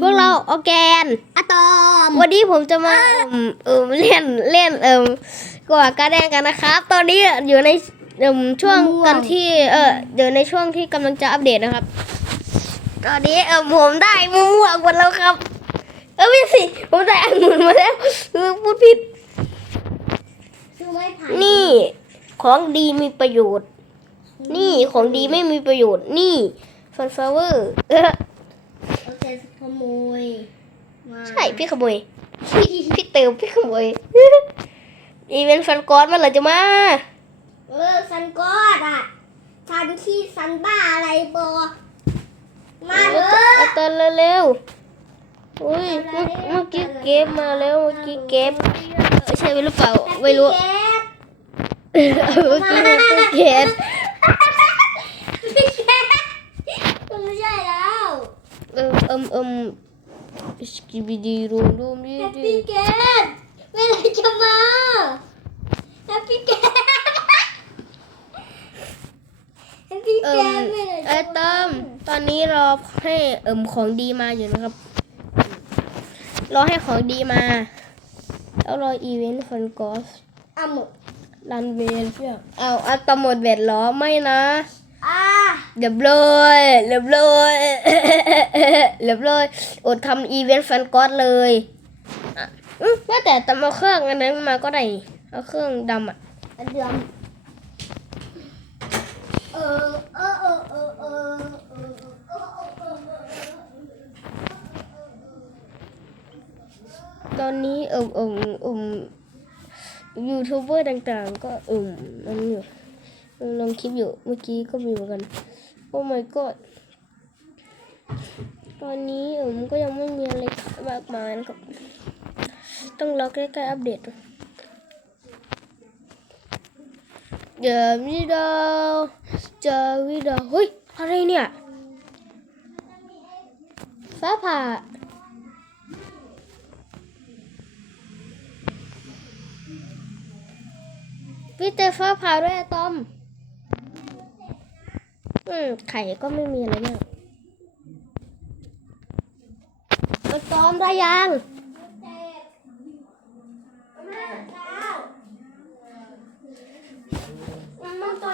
พวกเราออร์แกน อะตอม วันนี้ผมจะมาเอิ่มเอิมเล่นเล่นเอิมกว่าการแดงกันนะครับ ตอนนี้อยู่ในเอิมช่วง กันที่เอออยู่ในช่วงที่กำลังจะอัปเดตนะครับ ตอนนี้เอิมผมได้มะม่วงหมดแล้วครับ เออไม่สิผมได้องุ่นมาแล้วเออพูดผิด ซื้อไม้ไผ่นี่ของดีมีประโยชน์ นี่ของดีไม่มีประโยชน์ นี่ฟันฟลาเวอร์เออโอเคข โมยมาใช่พี่ขโมย พี่เติมพี่ขโมยอีเวนต์ฟันกอสมันเหรอจะมา เออซันกอดอะซันที่ซันบ้าอะไรบอมาเถเอาอะเติมเร็วๆอุ้ยเมื่อเมื่อกี้เก็บมาแล้วเมื่อกี้เก็บใช่หรือเปล่าไม่รู้แก๊สเมื่อกี้เก็บ พี่แก๊สไม่ใช่แล้ว เออเอิมเอิมสกิบิดีรูมรูมดีแฮปดีปี้แก๊สเมื่อไหรจะมาแฮปปี้แก๊สแฮปปี้เอิแก๊มสเมื่อไหรไอ้จะเติมตอนนี้รอให้เอิมของดีมาอยู่นะครับ รอให้ของดีมา แล้วรออีเวนต์ฟันกอสอะหมดรันเวย์เพื่อเอาเอาตำหมดเบ็ดเหรอไม่นะอะ เรียบร้อยเรียบร้อยเรียบร้อยอดทำอีเวนต์แฟนก๊อตเลยอืมแว่แต่ตำเาเครื่องอันนั้นมาก็ได้เอาเครื่องดำอะดำเออเออเออเออเออตอนนี้เอิมเอิมเอิมยูทูบเบอร์ต่างๆ ก็เอิมมันอยู่ลองคลิปอยู่เมื่อกี้ก็มีเหมือนกัน อ้ my god ตอนนี้เอ่มก็ยังไม่มีอะไรมากมายนะครับ ต้องรอใกล้ๆอัปเดตเดี๋ยววิดาเจอวิดาเฮ้ย อะไรเนี่ยฟ้าผ่าพี่เตฟ้าผ่าด้วยอะตอม อืมไข่ก็ไม่มีอะไรเนี่ยอะตอมได้ยัง มันตัว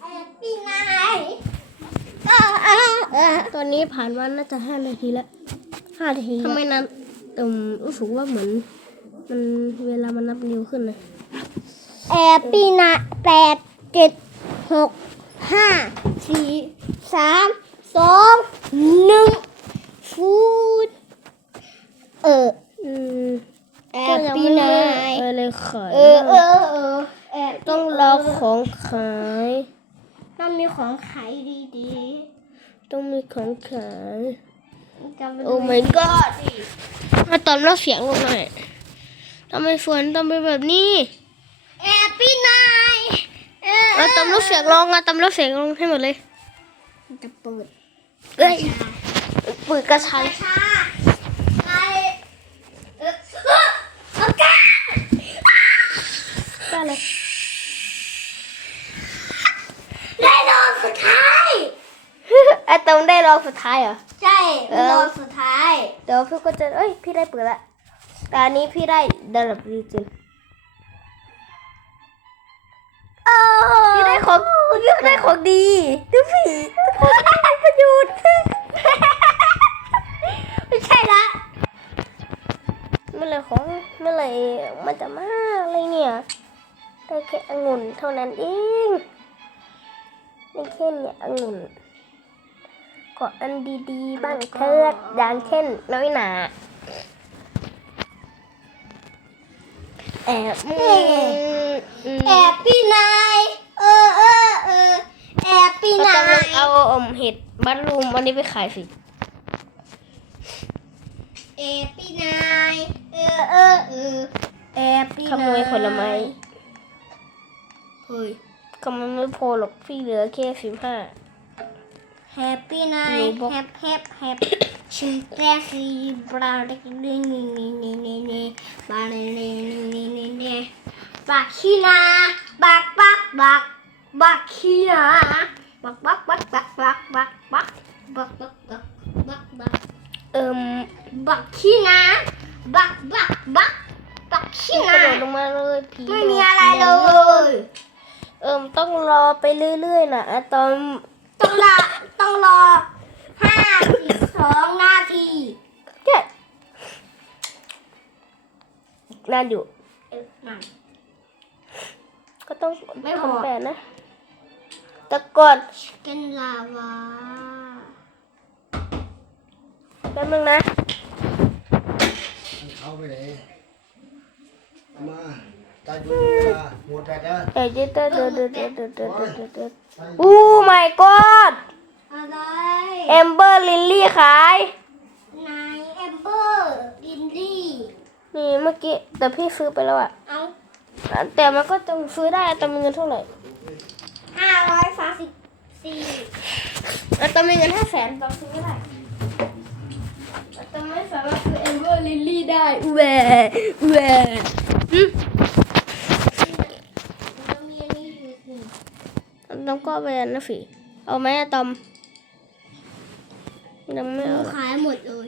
แอบปีนาย ตอนนี้ผ่านวันน่าจะห้านาทีแล้วห้านาทีทำไมนั้นเอืมรู้สึกว่าเหมือน มันเวลามันนับเร็วขึ้นเลยแอบปีนาแปดเจ็ดหกห้าสี่สามสองหนึ่งฟูดเอออืมแอก็บยังปีไม่นาได้ยอะไรขายเออเออเออแอบต้องรอของขายต้องมีของขายดี ต้องมีของขายๆจะไปโอ้ my god มาตอนเราเสียงลงหน่อยทำไมฝนทำไมแบบนี้แอบปีนายเออเราตำรวจเสียงลงอะตำรวจเสียงลงให้หมดเลยจะเปิดเอ้ยปืนกระชัยชาไปเออโอเค ได้เลย ได้รอบสุดท้าย ไอ้ ตรงได้รองสุดท้ายเหรอ ใช่เออรอบสุดท้าย เดี๋ยวพี่ก็จะเอ้ย พี่ได้ปืนละแต่อันนี้พี่ได้ดารับรีจินพี่ได้ของพี่ได้ของดีดูพี่ได้ประโยชน์ไม่ใช่ละเมื่อไหรของเมื่อไหรมันจะมาอะไรเนี่ยได้แค่องุ่นเท่านั้นเองได้แค่เนี่ยองุ่น ขออันดีๆ บ้างเถิดอย่างเช่น น้อยหนาแอบอืมอืมแอบปีนาย เออเออเออแอบปีก็นาต้องยเอาอมเห็ดบัตรูมอันนี้ไปขายสิแอบปีนาย เออเออเออแอบปีนาย ขโมยผลไม้ เฮ้ยก็มันไม่พอหรอกพี่เหลือแค่สิบห้า แฮปปี้นายหนูบอกแฮปแฮปแฮปชิมแปซีบราเด็กนี่นี่นี่นี่นี่นี่บานี่นี่นี่นี่นี่บักขี้นาบักบักบักบักขี้นาบักบักบักบักบักบักบักบักบักบักบักบักเอิ่มบักขี้นาบักบักบักบักขี้กระนาโดดลงมาเลยผีไม่มีอะไรเลย เอิ่มต้องรอไปเรื่อยๆนะอะตอมต้องรอ ต้องรอห้าสิบสองนาทีแค่นานอยู่ เอ๊ะนั่น ก็ต้องไม่พอ ทำแปดนะ แต่ก่อนเป็นลาวาแป๊บนึงนะเอาไปไหนเอามาตาดูมาหมดแล้วนะเอ้ยเดี๋ยวเดี๋ยวเดี๋ยวเดี๋ยวเดี๋ยวเดี๋ยวเดี๋ยวเดี๋ยวเดี๋ยวโอ้ my god อะไรเอมเบอร์ลิลลี่ขายนายแอมเบอร์ดินลี่นี่เมื่อกี้แต่พี่ซื้อไปแล้วอะเอาอะแต่มันก็ต้องซื้อได้แต่มีเงินเท่าไหร่ห้าร้อยสามสิบสี่อะแต่มีเงินห้าแสนต้องซื้อไม่ได้อะแต่ไม่สามารถซื้อเอมเบอร์ลิลลี่ได้อุแหวอุแหวอืมแล้วมีอันนี้อยู่อีกตอมก็เอาไปอันนะฝีเอาไหมอะตอม ยังไม่หนูเอาขายหมดเลย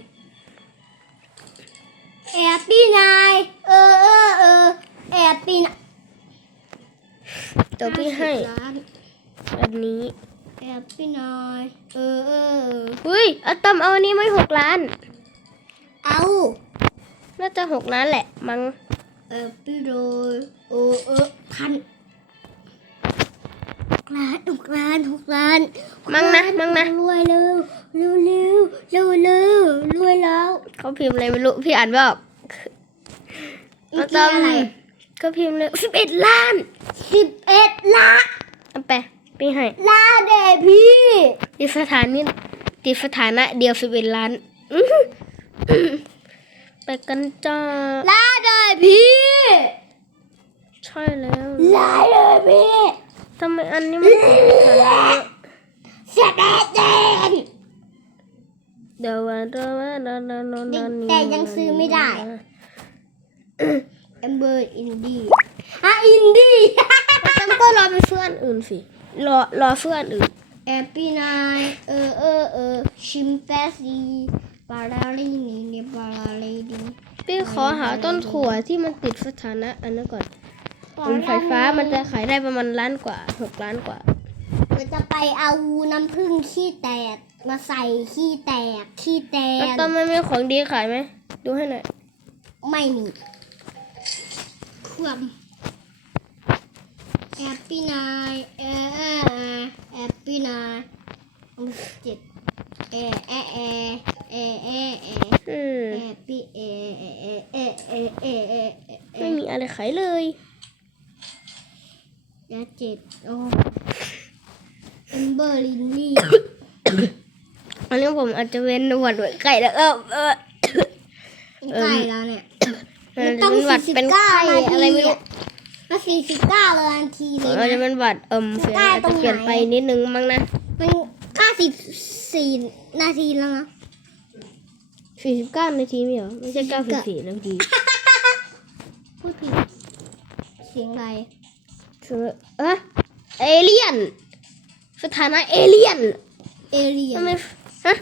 แอบปี้นายเออเออเออแอบปี้นายเดี๋ยวพี่ให้ล้านอันนี้แอบปี้นายเออเออเอออุ้ยอะตอมเอาอันนี้ไม่หกล้าน เอาน่าจะหกล้านแหละมั้งแอบปี้โดยเออเออพันหก ล้านหกล้านหกล้านมั้งนะมั้งนะรวยเร็วเร็วเร็วเร็วเร็วรวยแล้วเขาพิมพ์อะไรไม่รู้พี่อ่านไม่ออกเมื่อกี้อะไรก็พิมพ์เลยสิบเอ็ดล้านสิบเอ็ดล้านเอาไปพี่ให้ล้านเดพี่ติดสถานีติดสถานะเดียวสิบเอ็ดล้านอื้อหืออื้อไปกันจ้าล้านเดพี่ใช่แล้วล้านเดพี่ ทำไมอันนี้มันติดสถานะเยอะสิบเอ็ดเดนเดี๋ยววันเดี๋ยววันนอนนอนนอนนอนแต่ยังซื้อไม่ได้แอมเบอร์อินดี้อะอินดี้ต้องก็รอไปเพื่อนอื่นสิรอรอเพื่อนอื่นแอปปี้นายเออเออเออชิมแปซีปาราลีนี่นี่ปาราลีดีพี่ขอหาต้นถั่วที่มันติดสถานะอันนั้นก่อน บนไฟฟ้ามันจะขายได้ประมาณล้านกว่าหกล้านกว่าเราจะไปเอาน้ำผึ้งขี้แตกมาใส่ขี้แตกขี้แตกตอนไม้ไมีของดีขายไหมดูให้หน่อยไม่มีควมแอปปี้นายเออแอปปี้นายเจ็ดเอเอเอเอเอเอแอปปี้เอเอเอเอเอเอไม่มีอะไรขายเลย ยาเจ็ดโอ้เอมเบอร์ลินลี่ อันนี้ผมอาจจะเว้นหวัดไว้ไก่แล้วเออเออใกล้แล้วเนี่ยมันจะเป็นหวัดเป็นไข้อะไรไม่รู้ มาสี่สิบเก้าเลยนาทีเลยอาจจะนะ เป็นหวัดเอิ่มเสียงอาจจะเปลี่ยนไปนิดนึงมั้งนะมันเก้าสิบสี่นาทีแล้วนะสี่สิบเก้านาทีไม่เหรอไม่ใช่เก้าสิบสี่นาที พูดผิดเสียงอะไร คือเอะเอเลี่ยน สถานะเอเลี่ยน เอเลียทำนไมฮะ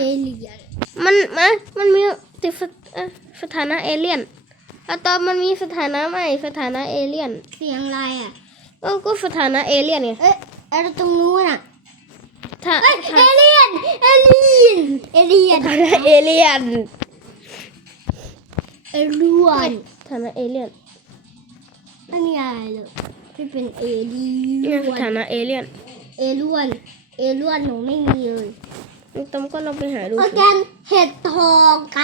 เอเลียน มันมันมันมีติดสถเอ่อสถานะเอเลี่ยนอะตอนมันมีสถานะใหม่ สถานะเอเลี่ยนเสียงอะไรอะ เออก็สถานะเอเลี่ยนไงเอ๊ะอะไรตรงนู้นอะถ้าเอ้ยถ้าเอเลียน เอเลียน เอเลียน สถานะเอเลี่ยนเอเลียน สถานะเอเลี่ยน ไม่มีอะไรเลยที่เป็นเอเลีเนี่ยยสถานนะเอเลี่ยน เอเลียน เอเลียนหนูไม่มีเลยนี่ต้มก็ลองไปหาดูโอสิแกนเห็ดทองค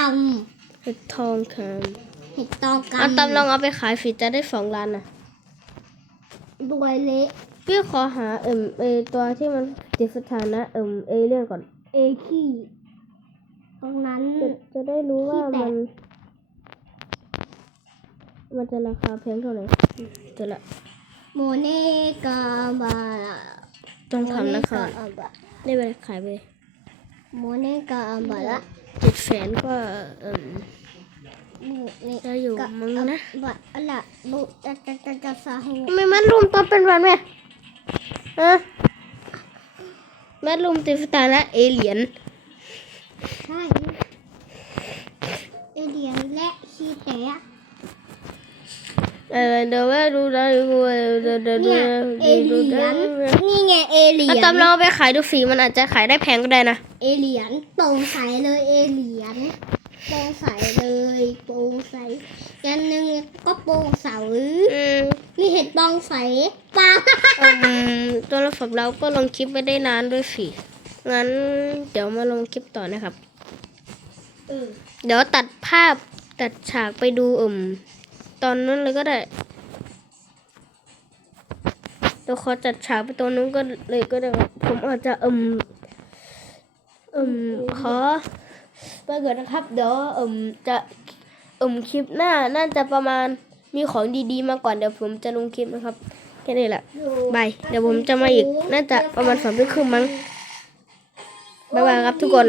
เห็ดทองคำเห็ดทองำคำเอาตำลองเอาไปขายฝีจะได้สองล้านนะรวยเละพี่ขอหาเอิ่มเอตัวที่มันติดสถานะเอิ่มเอเลี่ยนก่อน เอขี้ตรงนั้นจะจะได้รู้ว่าขี้แตกมัน มันจะราคาแพงเท่าไหร่เจอละโมเนกาบาต้องทำนะคะโมเกาบาได้ไปขายไปโมเน่ก็เอาไปละเจ็ดแสนก็เอิ่มนี่ได้อยู่มึงนะบัดอะไรบุจะจะจะจะสาเหทำไมมัดรุมตัวเป็นวันแม่ฮะมัดรุมติดสถานะเอเลียนใช่เอเดียนและชีแตะ เออเดี๋ยวแม่ดูได้กูเดี๋ยวเดี๋ยวเดี๋ยวเนี่ยเอดูเลีได้ยนนี่ไงเอเลียถ้านตำเราเอาไปขายดูฟรีมันอาจจะขายได้แพงก็ได้นะ เอเลียนโปร่งใสเลยเอเลียนโปร่งใสเลยโปร่งใสยันหนึ่งก็โปร่งใสอืมมีเห็ดบองใสปลาอืมตัวเราฝักเราก็ลงคลิปไม่ได้นานด้วยสิงั้นเดี๋ยวมาลงคลิปต่อนะครับเออเดี๋ยวตัดภาพตัดฉากไปดูอืม ตอนนั้นเลยก็ได้เดี๋ยวขอจัดฉากไปตรงนั้นก็เลยก็ได้ครับผมอาจจะอืมอืมขอไปก่อนนะครับ เดี๋ยวอืมจะอืมคลิปหน้าน่าจะประมาณมีของดีๆมาก่อนเดี๋ยวผมจะลงคลิปนะครับแค่นี้แหละบายเดี๋ยวผมจะมาอีก น่าจะประมาณสองทุ่มครึ่งมั้งบายบายครับทุกคน